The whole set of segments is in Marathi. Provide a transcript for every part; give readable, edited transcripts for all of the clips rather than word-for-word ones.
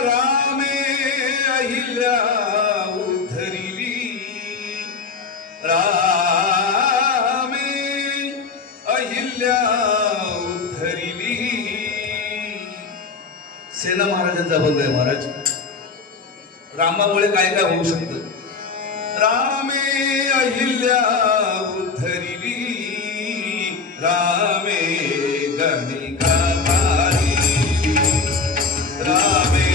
रामे अहिल्या उद्धरिली, रामे अहिल्या उद्धरिली. सेना महाराजांचा अभंग आहे महाराज. रामामुळे काय काय होऊ शकतं. रामे अहिल्या उद्धरिली, रामे गणिका तारी, रामे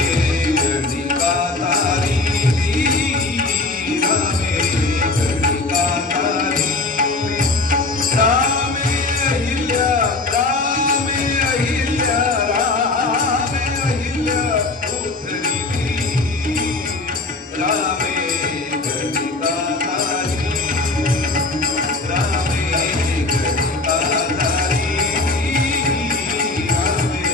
गणिका तारी, रामे गणिका तारी. रामे अहिल्या, रामे अहिल्या, रामे अहिल्या उद्धरिली, रामे गणिका तारी, रामे गणिका तारी, रामे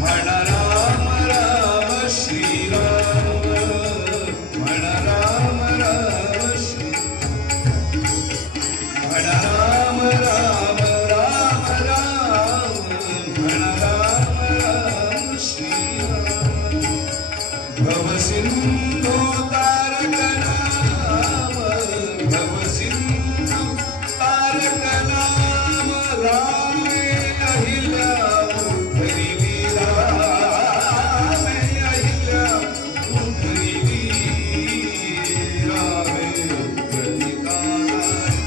म्हण राम राम श्रीराम, म्हण राम राम श्री, म्हण राम राम राम राम, म्हण राम राम श्रीराम. भवसिंधू तारक नाम, भवसिंधू तारक नाम, रामे अहिल्या उद्धरिली, रामे अहिल्या उद्धरिली, रामे गणिका तारी.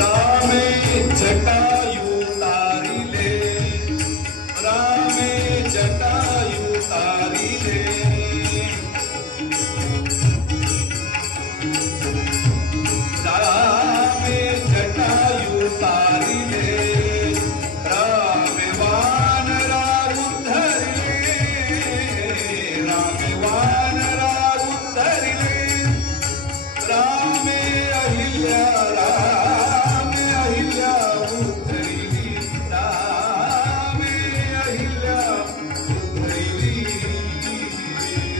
रामे जटायु तारिले, रामे जटायु तारिले, रामे जटायु तारिले, रामे वानरा उद्धरिले, रामे वानरा उद्धरिले, रामे अहिल्या, रामे अहिल्या उद्धरिली, रामे अहिल्या उद्धरिली,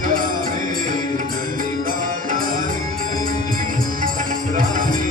रामे गणिका तारी, रामे